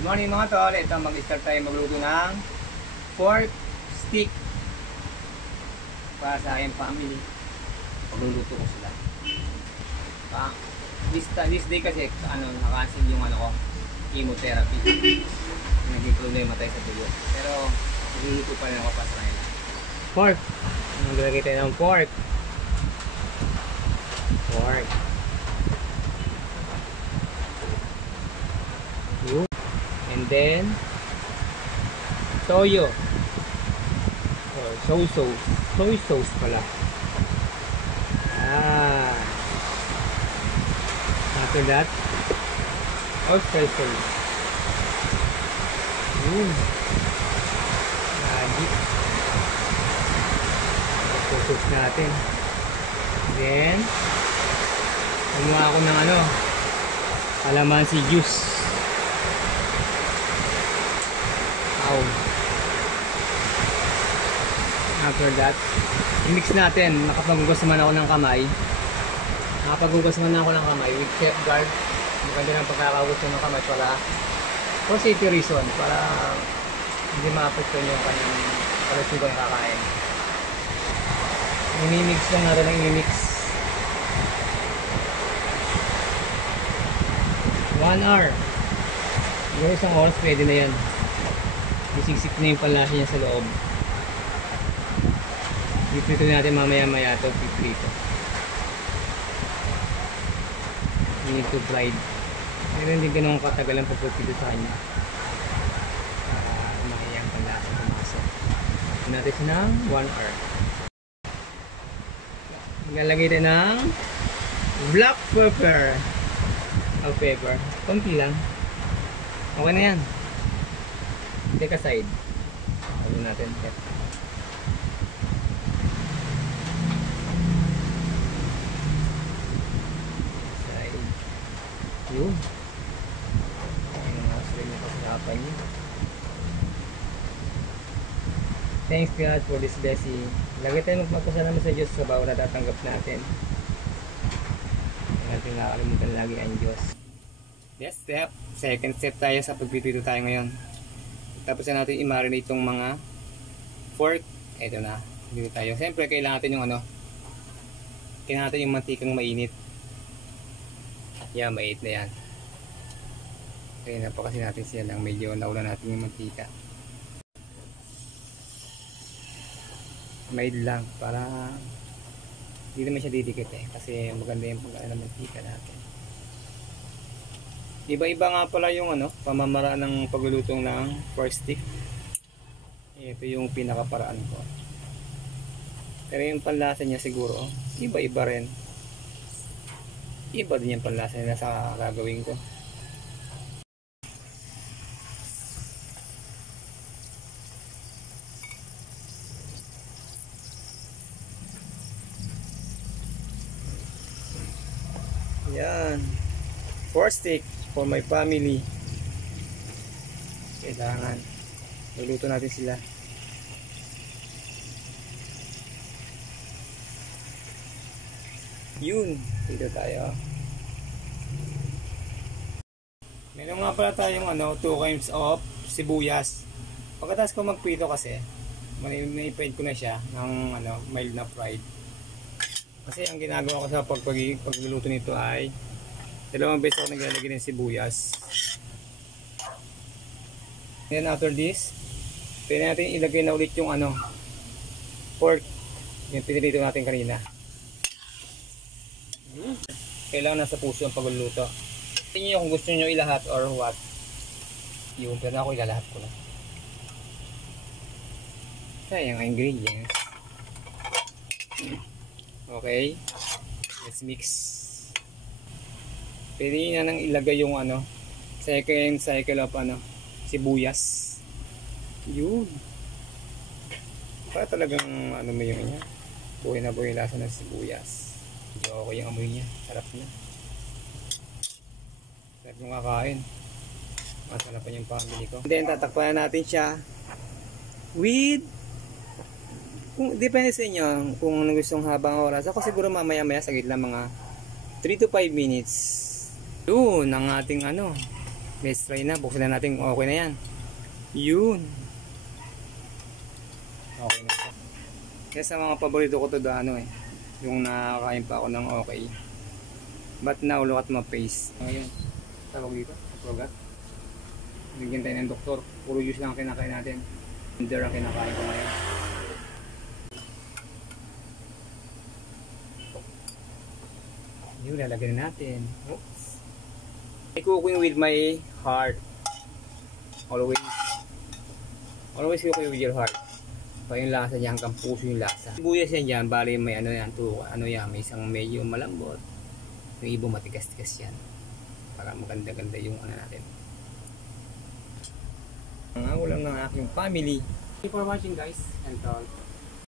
Good morning mga tol, ito mag-start tayo magluto ng pork stick para sa aking family. Pagluluto ko sila. This day kasi nakancel yung chemotherapy. Naging problema tayo sa dugo. Pero magluluto pa rin ako para sa kanila. Pork. Maglagay tayo ng pork. And then toyo or soy sauce pala. After that, oyster sauce. Magic. Sauce natin. Then kumuha ako ng calamansi juice. After that, i-mix natin. Nakapaghugas naman ako ng kamay. With Chef Guard. Maganda ng pagkakagusto ng kamay for safety reason, para hindi ma-apektuhan yung kanyang kalusugan kakain. I-mix lang natin ang i-mix. 1 hour. Siguro isang oras pwede na yan. Isiksik na yung panlasa niya sa loob. Piprito natin mamaya-maya ito. Piprito. We need to fried. Pero hindi ganun katagal ang pagpipito sa kanya. Makaya ang panlasa pumasok. Ito natin siya ng 1 hour. Maglalagay tayo ng black pepper. Konti lang. Okay na yan. Take aside. Ano natin? Side. Yun. Ayun ang asal niya kasalapan niya. Thanks God for this blessing. Lagi tayo magpapasalamat sa Diyos sa bawat natatanggap natin. Hindi natin nakakalimutan lagi ang Diyos. Next step. Second step tayo sa pagpipito tayo ngayon. Tapos na natin i-marinate itong mga pork. Ito na. Dito tayo. Siyempre, kailangan natin yung kailangan natin yung mantikang mainit. Yan, mainit na yan. Kaya na pa kasi natin siya lang. Medyo naulan natin yung mantika. Mainit lang. Para hindi naman siya didikit kasi maganda yung pagkain ng mantika natin. Iba-iba nga pala yung pamamaraan ng paglulutong ng pork stick. Ito yung pinakaparaan ko. Pero yung panlasa niya siguro, iba-iba rin. Iba din yung panlasa niya sa gagawin ko. Yan. Pork stick for my family. Kailangan luluto natin sila. Yun, dito tayo. Meron nga pala tayong 2 kinds of sibuyas. Pagkatapos ko magprito kasi may-fried ko na siya ng mild na fried. Kasi ang ginagawa ko sa pagluluto nito ay 2 beses ako naglalagay ng sibuyas. Then after this, pwede natin ilagay na ulit yung pork. Yung pinilito natin kanina. Kailangan nasa puso ang pagluluto. Tingnan nyo kung gusto nyo ilahat or what. Yung pero ako ilalahat ko na. Kaya yung ingredients. Okay. Let's mix. Pwede nyo na nang ilagay yung cycle of sibuyas. Yun. Para talagang mo yung niya. Buhay na buhay lasa ng sibuyas. Medyo okay yung amoy niya. Sarap niya. Sarap yung kakain. Masarapan yung family ko. And then tatakpan natin siya with depende sa inyo kung ano gustong habang oras. Ako siguro mamaya-maya saglit lang mga 3 to 5 minutes. Yun ang ating Let's try na. Buksan na natin kung okay na yan. Yun. Okay na siya. Kaya sa mga paborito ko to yung nakakain pa ako ng okay. But now, look at my face. Ngayon, tawag dito, progat. Bigyan tayo ng doktor. Puro juice lang ang kinakain natin. Hindi ang kinakain ko ngayon. Yun, lalagyan natin. Oops. I cooking with my heart. Always. Always cooking with your heart. So yung lasa niya hanggang puso yung lasa. Buyas yan dyan, bali may may isang medyo malambot. Yung ibo matigas-tigas yan. Para maganda-ganda yung natin. Ang ulam ng aking family. Thank you for watching guys. And